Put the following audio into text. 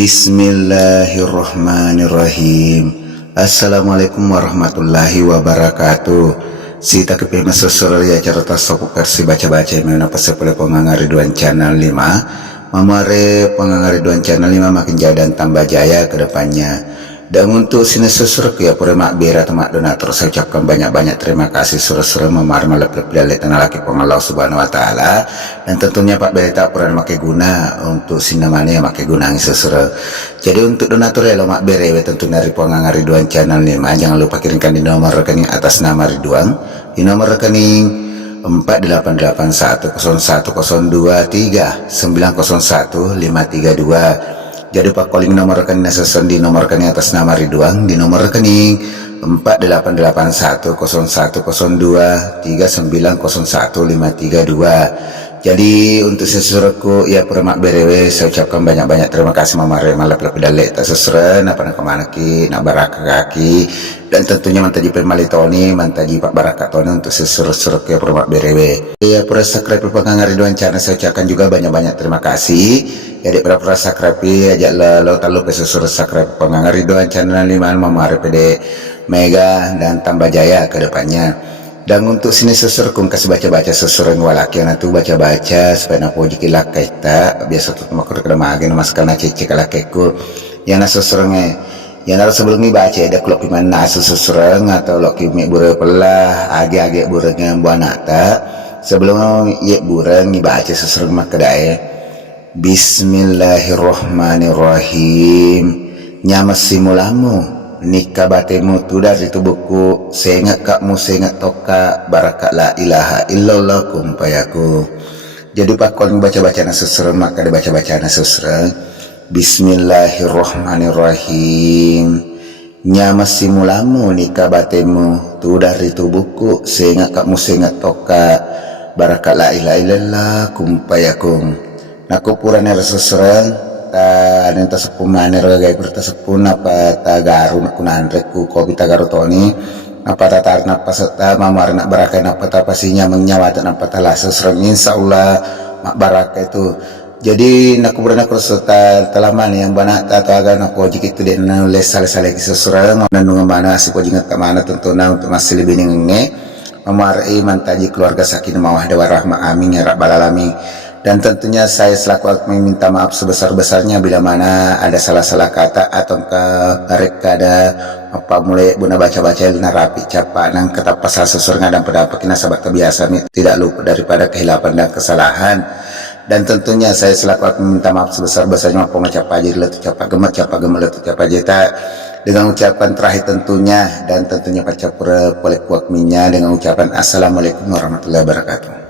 Bismillahirrahmanirrahim. Assalamualaikum warahmatullahi wabarakatuh. Sita kepi masuk ya cerita sopuk versi baca-baca yang menapa sepuluh pengangar Ridwan channel 5. Mamare pengangar Ridwan channel 5 makin jaya dan tambah jaya ke depannya. Dan untuk sini sesuruk ya pura mak bera temak donatur saya ucapkan banyak-banyak terima kasih surah-surah memar malap dalek tanah laki pengalau subhanahu wa ta'ala. Dan tentunya Pak Berita pura makai guna untuk sinamanya makai guna sesurah. Jadi untuk donatur ya lo mak bere tentunya dari pengangar Ridwan channel 5 jangan lupa kirimkan di nomor rekening atas nama Ridwan, di nomor rekening 488101023901 jadi Pak calling nomor rekening sesuai di nomor rekening atas nama Ridwan di nomor rekening 4881010239010532. Jadi untuk sesuruhku ya permak berewe saya ucapkan banyak-banyak terima kasih mamare malap dalek tak seseren apa nak kemana ki nak baraka kaki dan tentunya mantaji pemalitoni mantaji Pak Baraka Toni untuk sesuruh-sesuruh ya permak berewe ya pura subscribe pengangar Ridwan channel saya ucapkan juga banyak-banyak terima kasih. Jadi para sakrapi ajak lo talu ke sesuruh subscribe pengangar Ridwan channel 5 mamare PD Mega dan tambah jaya ke depannya. Dan untuk sini sesurkung kasih baca-baca sesureng walaki yang itu baca-baca supaya napo jikilak kita biasa tuh makur ke demagin mas karena cecek alakeku yang nasesurengnya yang harus sebelum ini baca ada klok gimana sesureng atau lo kimi bure pelah agi-agi burengnya buanata sebelum ye bureng baca sesureng mak kedai. Bismillahirrahmanirrahim. Nyamas simulamu nikah batemu tu dari tubuhku seingat kakmu seingat toka barakat la ilaha illallah kumpayaku. Jadi pak kalau baca-baca nasusra maka dibaca-baca nasusra. Bismillahirrahmanirrahim. Nyamas simulamu nikah batemu tu dari tubuhku seingat kakmu seingat toka barakat la ilaha illallah kumpayaku. Naku purane nasusra dan tasepumane ragai kurta sepuna apa tagaru nak kunandreku kopi tagaru toni apa tatar napa serta mamar nak baraka napa tapasinya menyawatan apa talah sesereng insyaallah mak baraka itu. Jadi nak berana kursuta telaman yang banyak atau agar nak wajib itu dia nulis sale-sale sesereng nandung mana si wajib mana tentunya untuk masih lebih nenge mamar iman taji keluarga sakinah mawaddah warahmah amin ya rabbal alamin. Dan tentunya saya selaku meminta maaf sebesar-besarnya bila mana ada salah-salah kata atau mereka ada apa mulai bunda baca-baca lina rapi capa nang kata pasal sesurga dan pendapat kina sahabat kebiasa tidak lupa daripada kehilapan dan kesalahan. Dan tentunya saya selaku meminta maaf sebesar-besarnya pengecap aja letu capa gemet letu capa jeta dengan ucapan terakhir tentunya dan tentunya pacapura polek wakminya dengan ucapan assalamualaikum warahmatullahi wabarakatuh.